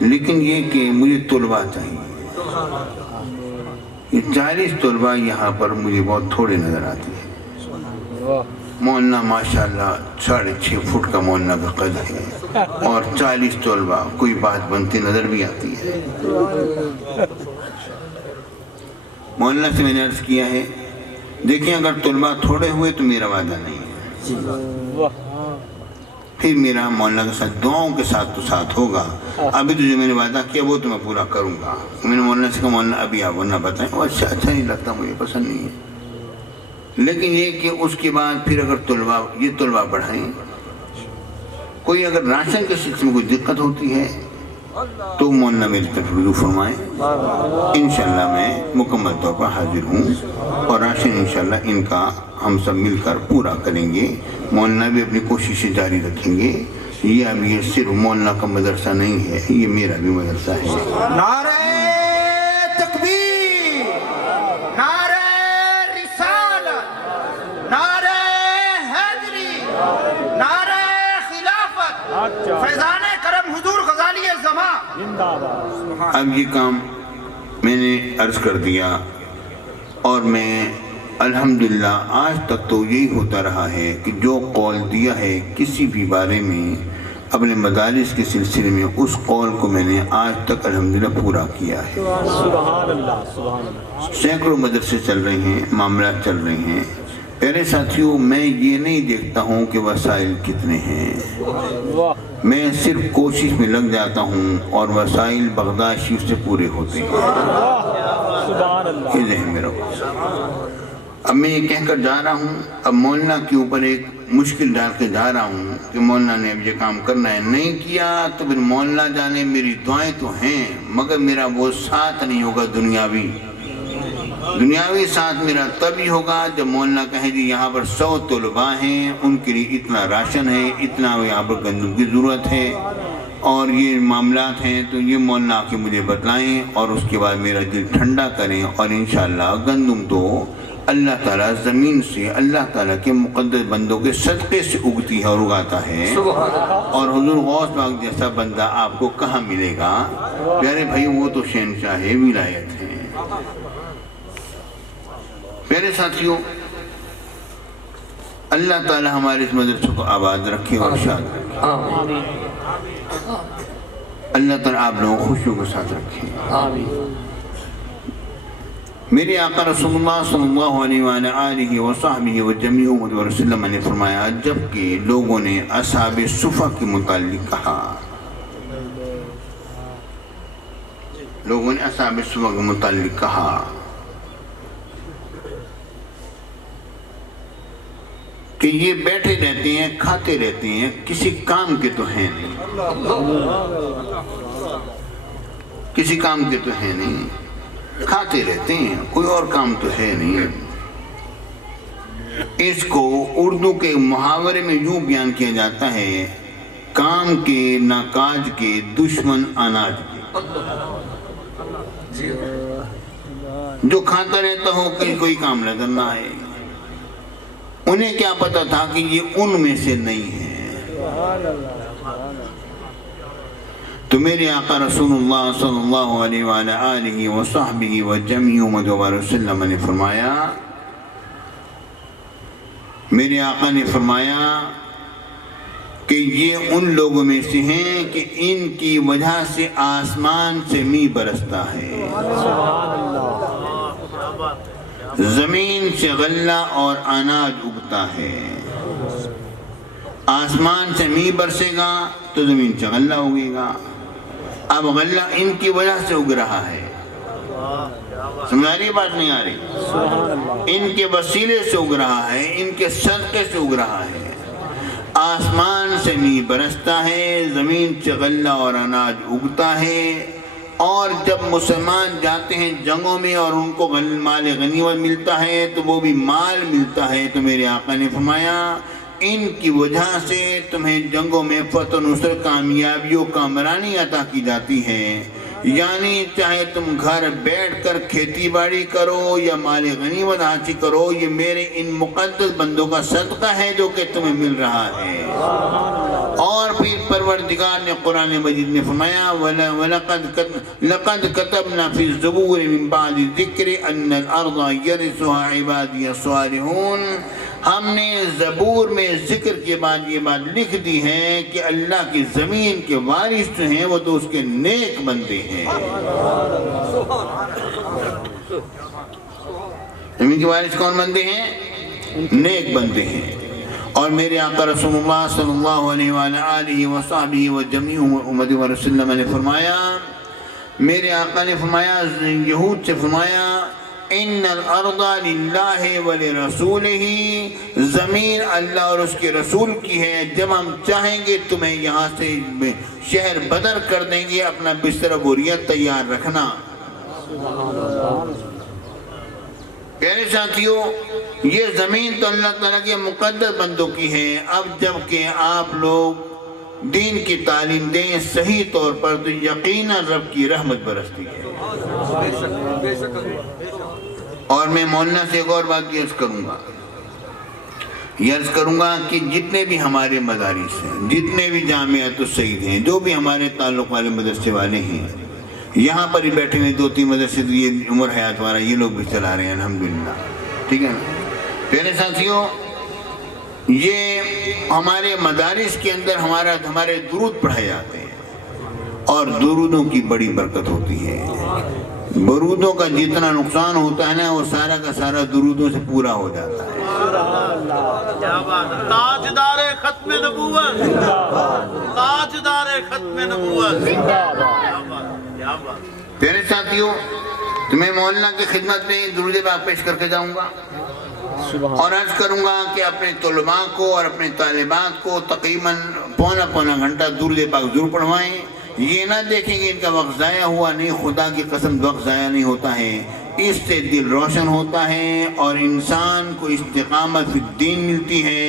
لیکن یہ کہ مجھے طلبہ چاہیے. یہ 40 طلبہ یہاں پر مجھے بہت تھوڑے نظر آتے ہیں. مولانا ماشاءاللہ 6.5 فٹ کا مولانا کا قد ہے اور 40 طلبہ کوئی بات بنتی نظر بھی آتی ہے. مولانا سے میں نے عرض کیا ہے دیکھیں اگر طلبہ تھوڑے ہوئے تو میرا وعدہ نہیں ہے, پھر میرا مولانا کے ساتھ دعاؤں کے ساتھ تو ساتھ ہوگا. ابھی تو جو میں نے وعدہ کیا وہ تو میں پورا کروں گا. میں نے مولانا سے کہا مولانا ابھی آپ ورنہ بتائیں. وہ اچھا نہیں لگتا, مجھے پسند نہیں ہے. لیکن یہ کہ اس کے بعد پھر اگر طلبہ بڑھائیں, کوئی اگر راشن کے سلسلے میں کوئی دقت ہوتی ہے تو مولانا میری طرف رجوع فرمائیں. انشاءاللہ میں مکمل طور پر حاضر ہوں اور راشن انشاءاللہ ان کا ہم سب مل کر پورا کریں گے. مولانا بھی اپنی کوششیں جاری رکھیں گے. یہ اب یہ صرف مولانا کا مدرسہ نہیں ہے, یہ میرا بھی مدرسہ ہے. نعرہ تکبیر, نعرہ رسالت, نعرہ حیدری, نعرہ خلافت, فیضان کرم حضور غزالی زمان. اب یہ کام میں نے عرض کر دیا اور میں الحمدللہ آج تک تو یہی ہوتا رہا ہے کہ جو قول دیا ہے کسی بھی بارے میں اپنے مدارس کے سلسلے میں, اس قول کو میں نے آج تک الحمدللہ پورا کیا ہے. سبحان اللہ, سبحان اللہ. سینکڑوں مدرسے چل رہے ہیں, معاملات چل رہے ہیں. پیارے ساتھیوں, میں یہ نہیں دیکھتا ہوں کہ وسائل کتنے ہیں, میں صرف کوشش میں لگ جاتا ہوں اور وسائل بغداد شریف سے پورے ہوتے ہیں. سبحان اللہ. یہ ذہن میں رکھو. اب میں یہ کہہ کر جا رہا ہوں, اب مولانا کے اوپر ایک مشکل ڈال کے جا رہا ہوں کہ مولانا نے اب یہ کام کرنا ہے. نہیں کیا تو پھر مولانا جانے, میری دعائیں تو ہیں مگر میرا وہ ساتھ نہیں ہوگا. دنیاوی ساتھ میرا تبھی ہوگا جب مولانا کہیں جی یہاں پر 100 طلباء ہیں, ان کے لیے اتنا راشن ہے, اتنا یہاں پر گندم کی ضرورت ہے اور یہ معاملات ہیں, تو یہ مولانا آ کے مجھے بتلائیں اور اس کے بعد میرا دل ٹھنڈا کریں. اور انشاءاللہ گندم تو اللہ تعالیٰ زمین سے اللہ تعالیٰ کے مقدس بندوں کے صدقے سے اگتی ہے اور اگاتا ہے. اور حضور غوث پاک جیسا بندہ آپ کو کہاں ملے گا؟ پیارے بھائی, وہ تو شہنشاہ ولایت ہیں. پیارے ساتھیوں, اللہ تعالیٰ ہمارے اس مدرسے کو آباد رکھے اور شاد رکھے. اللہ تعالیٰ آپ لوگوں کو خوشیوں کے ساتھ رکھے. میرے آقا رسول اللہ صلی اللہ علیہ وآلہ وسلم نے فرمایا, جبکہ لوگوں نے اصحاب صفہ کے متعلق کہا, لوگوں نے اصحاب صفہ کے متعلق کہا کہ یہ بیٹھے رہتے ہیں, کھاتے رہتے ہیں, کسی کام کے تو ہیں نہیں, کسی کام کے تو ہیں نہیں, کھاتے رہتے ہیں, کوئی اور کام تو ہے نہیں. اس کو اردو کے محاورے میں یوں بیان کیا جاتا ہے, کام کے نہ کاج کے دشمن اناج کے. جو کھاتا رہتا ہو کہ کوئی کام نظر نہ آئے, انہیں کیا پتا تھا کہ یہ ان میں سے نہیں ہے. تو میرے آقا رسول اللہ صلی اللہ علیہ وآلہ وصحبہ وسلم نے فرمایا, میرے آقا نے فرمایا کہ یہ ان لوگوں میں سے ہیں کہ ان کی وجہ سے آسمان سے می برستا ہے, زمین سے غلہ اور اناج اگتا ہے. آسمان سے می برسے گا تو زمین سے غلہ اگے گا. اب غلہ ان کی وجہ سے اگ رہا ہے, سمجھ آ رہی بات نہیں آ رہی؟ ان کے وسیلے سے اگ رہا ہے, ان کے صدقے سے اگ رہا ہے. آسمان سے می برستا ہے, زمین سے غلہ اور اناج اگتا ہے. اور جب مسلمان جاتے ہیں جنگوں میں اور ان کو مال غنیمت ملتا ہے تو وہ بھی مال ملتا ہے, تو میرے آقا نے فرمایا ان کی وجہ سے تمہیں جنگوں میں فتح نصر کامیابیوں کامرانی عطا کی جاتی ہے. یعنی چاہے تم گھر بیٹھ کر کھیتی باڑی کرو یا مال غنیمت حاصل کرو, یہ میرے ان مقدس بندوں کا صدقہ ہے جو کہ تمہیں مل رہا ہے. اور پروردگار نے قرآن مجید میں فرمایا لَقَدْ كَتَبْنَا فِي الزُّبُورِ مِن بَعْدِ الذِّكْرِ أَنَّ الْأَرْضَ يَرِثُهَا عِبَادِيَ الصَّالِحُونَ، ہم نے زبور میں ذکر کے بعد یہ بات لکھ دی ہے کہ اللہ کی زمین کے وارث جو ہیں وہ تو اس کے نیک بندے ہیں۔ زمین کے وارث کون بندے ہیں؟ نیک بندے ہیں۔ اور میرے آقا رسول اللہ صلی اللہ علیہ وآلہ وصحبہ وجمیع امت وسلم نے فرمایا، میرے آقا نے فرمایا، یہود سے فرمایا، ان الارض للہ ولرسولہ، زمین اللہ اور اس کے رسول کی ہے، جب ہم چاہیں گے تمہیں یہاں سے شہر بدر کر دیں گے، اپنا بستر بوریت تیار رکھنا۔ پیارے ساتھیوں، یہ زمین تو اللہ تعالیٰ کے مقدس بندوں کی ہے۔ اب جب کہ آپ لوگ دین کی تعلیم دیں صحیح طور پر تو یقیناً رب کی رحمت برستی ہے۔ اور میں مولانا سے ایک اور بات عرض کروں گا کہ جتنے بھی ہمارے مدارس ہیں، جتنے بھی جامعۃ السعید ہیں، جو بھی ہمارے تعلق والے مدرسے والے ہیں، یہاں پر ہی بیٹھے ہوئے 2-3 مدرسے یہ عمر حیات والا یہ لوگ بھی چلا رہے ہیں الحمدللہ، ٹھیک ہے نا۔ پیارے ساتھیوں، یہ ہمارے مدارس کے اندر ہمارے درود پڑھائے جاتے ہیں اور درودوں کی بڑی برکت ہوتی ہے۔ درودوں کا جتنا نقصان ہوتا ہے نا وہ سارا کا سارا درودوں سے پورا ہو جاتا ہے۔ تاجدار ختم نبوت، تاجدار ختم نبوت۔ پیارے ساتھیوں، تمہیں مولانا کی خدمت میں درود پاک پیش کر کے جاؤں گا اور عرض کروں گا کہ اپنے طلباء کو اور اپنے طالبات کو تقریباً پونا گھنٹہ درود پاک ضرور پڑھوائیں۔ یہ نہ دیکھیں کہ ان کا وقت ضائع ہوا، نہیں، خدا کی قسم وقت ضائع نہیں ہوتا ہے، اس سے دل روشن ہوتا ہے اور انسان کو استقامت فی الدین ملتی ہے۔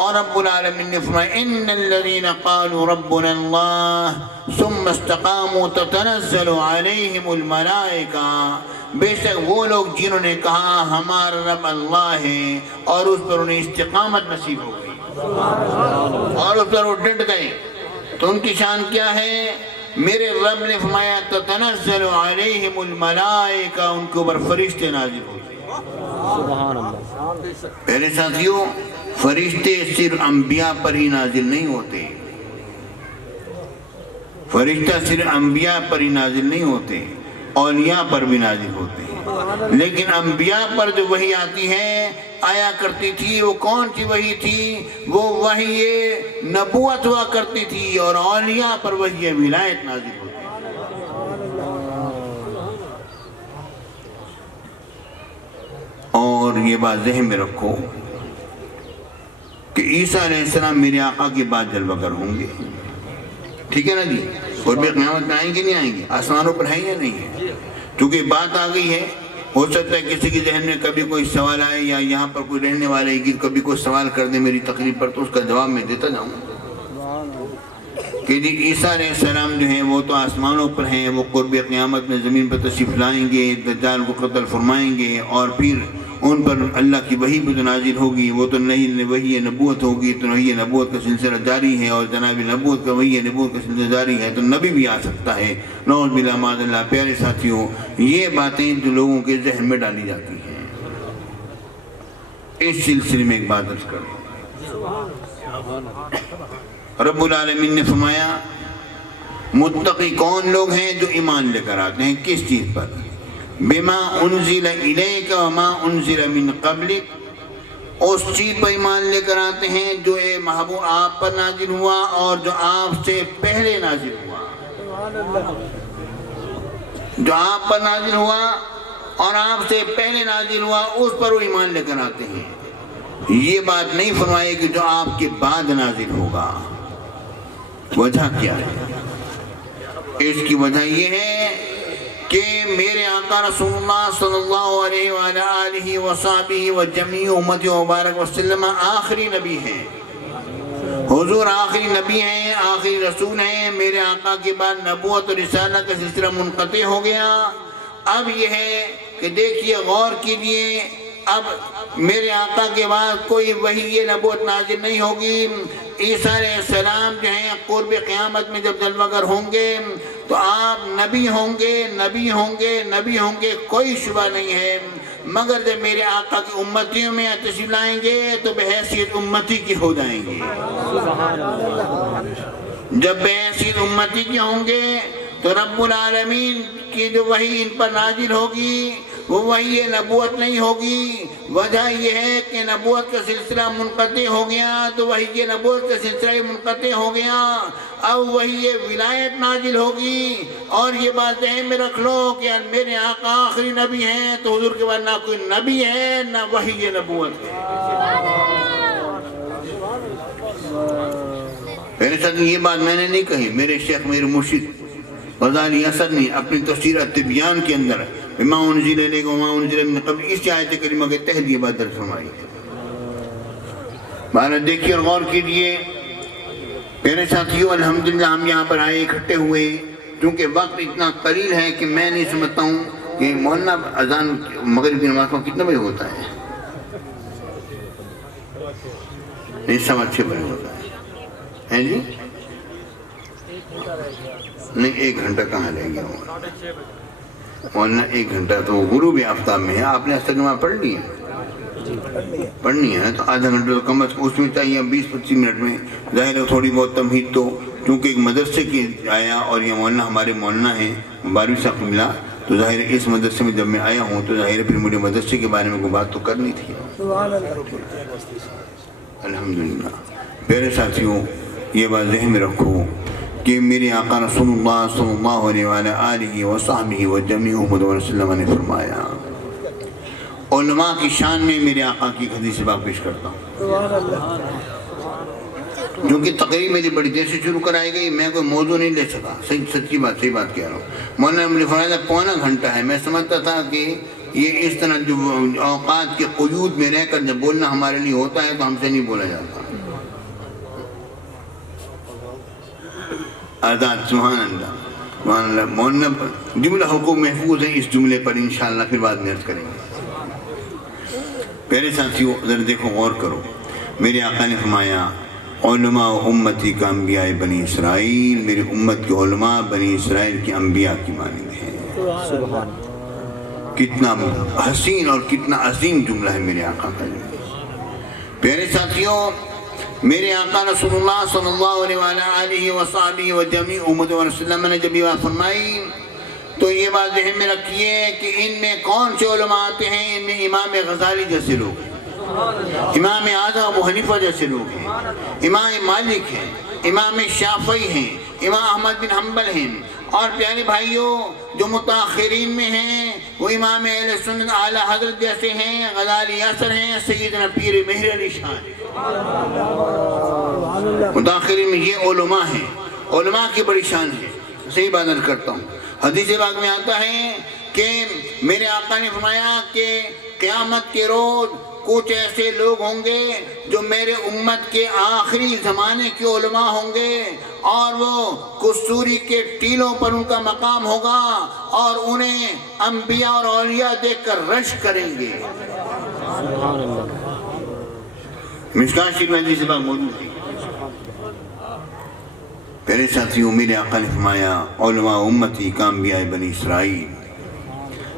اور رب العالمین نے فرمایا ان الذین قالوا ربنا اللہ ثم استقاموا تتنزل علیہم الملائکہ، بے شک وہ لوگ جنہوں نے کہا ہمارا رب اللہ ہے اور اس پر انہیں استقامت نصیب ہو گئی اور اس پر وہ ڈٹ گئے، تو ان کی شان کیا ہے؟ میرے رب نے فرمایا تتنزل علیہم الملائکہ، ان کے اوپر فرشتے نازل ہوتے ہیں۔ پہلے ساتھیوں، فرشتے صرف انبیاء پر ہی نازل نہیں ہوتے، فرشتہ صرف انبیاء پر ہی نازل نہیں ہوتے، اولیاء پر بھی نازل ہوتے ہیں۔ لیکن انبیاء پر جو وحی آتی ہے، آیا کرتی تھی، وہ کون سی وحی تھی؟ وہ وحی نبوت ہوا کرتی تھی، اور اولیاء پر وحی ولایت نازل ہوتی ہے۔ اور یہ بات ذہن میں رکھو کہ عیسیٰ علیہ السلام میرے آقا کے بعد جلوہ گر ہوں گے، ٹھیک ہے نا جی؟ اور بھی قیامت میں آئیں گے نہیں آئیں گے؟ آسمانوں پر ہیں یا نہیں ہے؟ کیونکہ بات آ گئی ہے، ہو سکتا ہے کسی کے ذہن میں کبھی کوئی سوال آئے یا یہاں پر کوئی رہنے والے کی کبھی کوئی سوال کر دے میری تقریب پر، تو اس کا جواب میں دیتا جاؤں کہ جی عیسیٰ علیہ السلام جو ہیں وہ تو آسمانوں پر ہیں، وہ قرب قیامت میں زمین پر تشریف لائیں گے، دجال کو قتل فرمائیں گے، اور پھر ان پر اللہ کی وحی بھی تو نازل ہوگی، وہ تو نہیں وحی نبوت ہوگی، تو وحی نبوت کا سلسلہ جاری ہے، اور جناب نبوت کا وحی نبوت کا سلسلہ جاری ہے، تو نبی بھی آ سکتا ہے، نعوذ باللہ معاذ اللہ۔ پیارے ساتھیوں، یہ باتیں جو لوگوں کے ذہن میں ڈالی جاتی ہیں، اس سلسلے میں ایک بات عرض کریں۔ رب العالمین نے فرمایا متقی کون لوگ ہیں؟ جو ایمان لے کر آتے ہیں، کس چیز پر؟ بما انزل الیک وما انزل من قبلک، اس چیز پر ایمان لے کر آتے ہیں جو اے محبوب آپ پر نازل ہوا اور جو آپ سے پہلے نازل ہوا، جو آپ پر نازل ہوا اور آپ سے پہلے نازل ہوا، اس پر وہ ایمان لے کر آتے ہیں۔ یہ بات نہیں فرمائی کہ جو آپ کے بعد نازل ہوگا۔ وجہ کیا ہے؟ اس کی وجہ یہ ہے کہ میرے آقا رسول اللہ صلی اللہ علیہ وآلہ وصحبہ وجمیع امت مبارک وسلم آخری نبی ہیں، حضور آخری نبی ہیں، آخری رسول ہیں۔ میرے آقا کے بعد نبوت اور رسالت کا سلسلہ منقطع ہو گیا۔ اب یہ ہے کہ دیکھیے، غور کیجئے، اب میرے آقا کے بعد کوئی وحی نبوت نازل نہیں ہوگی، عیسیٰ علیہ السلام جو ہیں قرب قیامت میں جب جلوہ گر ہوں گے تو آپ نبی ہوں گے، نبی ہوں گے، نبی ہوں گے، کوئی شبہ نہیں ہے، مگر جب میرے آقا کی امتیوں میں تشریف لائیں گے تو بحیثیت امتی کی ہو جائیں گے۔ جب بحیثیت امتی کی ہوں گے تو رب العالمین کی جو وحی ان پر نازل ہوگی وہ وحی نبوت نہیں ہوگی۔ وجہ یہ ہے کہ نبوت کا سلسلہ منقطع ہو گیا تو وحی نبوت کا سلسلہ منقطع ہو گیا، اب وحی ولایت نازل ہوگی۔ اور یہ بات ذہن میں رکھ لو کہ میرے آقا آخری نبی ہیں تو حضور کے بعد نہ کوئی نبی ہے نہ وحی نبوت ہے۔ میرے ساتھ یہ بات میں نے نہیں کہی، میرے شیخ میرے مرشد غزالی اسد نے اپنی تفسیر التبیان کے اندر ما انزل الیک وما انزل من قبل اس آیت کریمہ کے تحت یہ بات درج فرمائی ہے۔ بہرحال دیکھیے اور غور کیجیے میرے ساتھیوں، الحمدللہ ہم یہاں پر آئے اکٹھے ہوئے، کیونکہ وقت اتنا قلیل ہے کہ میں نہیں سمجھتا ہوں کہ مولانا اذان مغرب کی نماز کو کتنے بجے ہوتا ہے؟ نہیں، 6:15 بجے ہوتا ہے جی؟ نہیں، 1 گھنٹہ کہاں رہ گیا مولانا؟ 1 گھنٹہ تو غروب آفتاب میں ہے، آپ نے اصل نماز پڑھ لی ہے؟ پڑھنی ہے تو آدھا گھنٹہ تو کم از کم اس میں چاہیے، 20-25 منٹ میں ظاہر ہے تھوڑی بہت تمہید تو، کیونکہ ایک مدرسے کی آیا اور یہ مولانا ہمارے مولانا ہیں 12ویں صاحب ملا، تو ظاہر ہے اس مدرسے میں جب میں آیا ہوں تو ظاہر ہے پھر مجھے مدرسے کے بارے میں کوئی بات تو کرنی تھی۔ الحمدللہ میرے ساتھیوں، یہ بات ذہن میں رکھو کہ میرے آقا رسول اللہ صلی اللہ علیہ وآلہ وصحبہ وجميع امت وسلم نے فرمایا، علماء کی شان میں میرے آقا کی حدیث بات پیش کرتا ہوں، جو کہ تقریب میری بڑی دیر سے شروع کرائی گئی، میں کوئی موضوع نہیں لے سکا، سچی بات کہہ رہا ہوں۔ مولانا نے مجھے فرمایا 1.25 گھنٹہ ہے، میں سمجھتا تھا کہ یہ اس طرح جو اوقات کے قیود میں رہ کر جب بولنا ہمارے لیے ہوتا ہے تو ہم سے نہیں بولا جاتا۔ آزاد، سبحان اللہ، سبحان اللہ۔ مولانا جملہ حقوق محفوظ ہیں، اس جملے پر انشاءاللہ پھر بعد میں عرض کریں گے۔ میرے ساتھیوں ذرا دیکھو، غور کرو، میرے آقا نے فرمایا علماء امتی کا انبیاء بنی اسرائیل، میری امت کے علماء بنی اسرائیل کے انبیاء کی مانند ہیں۔ کتنا حسین اور کتنا عظیم جملہ ہے میرے آقا کا۔ میرے ساتھیوں، میرے آقا رسول اللہ صلی اللہ علیہ وآلہ وصحبہ وجميع امت وسلم نے جب یہ بات فرمائی تو یہ بات ذہن میں رکھیے کہ ان میں کون سے علماء آتے ہیں؟ ان میں امام غزالی جیسے لوگ ہیں، امام اعظم ابو حنیفہ جیسے لوگ ہیں، امام مالک ہیں، امام شافعی ہیں، امام احمد بن حنبل ہیں، اور پیارے بھائیوں جو متاخرین میں ہیں وہ امام اہل سنت اعلیٰ حضرت جیسے ہیں، غزالی اثر ہیں، سیدنا پیر مہر علی شاہ ہیں۔ متاخرین میں یہ علماء ہیں، علماء کی بڑی شان ہے۔ صحیح بات عرض کرتا ہوں، حدیث پاک میں آتا ہے کہ میرے آقا نے فرمایا کہ قیامت کے روز کچھ ایسے لوگ ہوں گے جو میرے امت کے آخری زمانے کے علماء ہوں گے، اور وہ کستوری کے ٹیلوں پر ان کا مقام ہوگا اور انہیں انبیاء اور اولیاء دیکھ کر رشک کریں گے۔ مشکاہ شریف میں حدیث پاک موجود ہے۔ میرے ساتھیوں، میرے آقا نے فرمایا علماء امتی کا انبیاء بنی اسرائیل،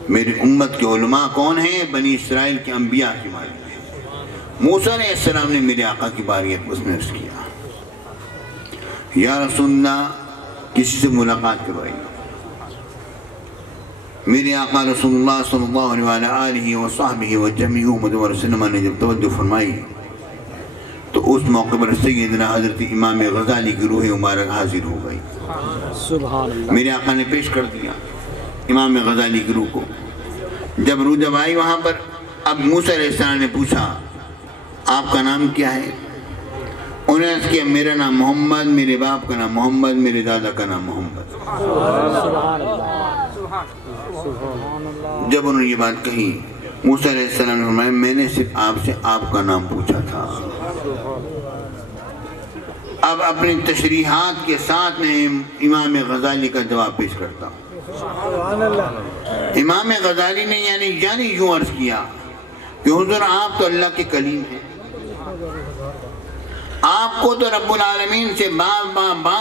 میری امت کے علماء کون ہیں؟ بنی اسرائیل کے انبیاء کی مانند ہیں۔ موسیٰ علیہ السلام نے میرے آقا کی بارگاہ اس میں عرض کیا، یا رسول اللہ کسی سے ملاقات کروائیے۔ میرے آقا رسول اللہ صلی اللہ علیہ وصحبہ وجميع امت وسلم نے جب توجہ فرمائی تو اس موقع پر سیدنا حضرت امام غزالی کی روح مبارک حاضر ہو گئی۔ سبحان اللہ۔ میرے آقا نے پیش کر دیا امام غزالی کی روح کو۔ جب روح آئی وہاں پر، اب موسیٰ علیہ السلام نے پوچھا آپ کا نام کیا ہے؟ انہوں نے عرض کیا میرا نام محمد، میرے باپ کا نام محمد، میرے دادا کا نام محمد۔ جب انہوں نے یہ بات کہی موسیٰ علیہ السلام نے فرمایا میں نے صرف آپ سے آپ کا نام پوچھا تھا۔ اب اپنی تشریحات کے ساتھ میں امام غزالی کا جواب پیش کرتا ہوں۔ امام غزالی نے یعنی یوں عرض کیا کہ حضور آپ تو اللہ کے کلیم ہیں، آپ کو تو رب العالمین سے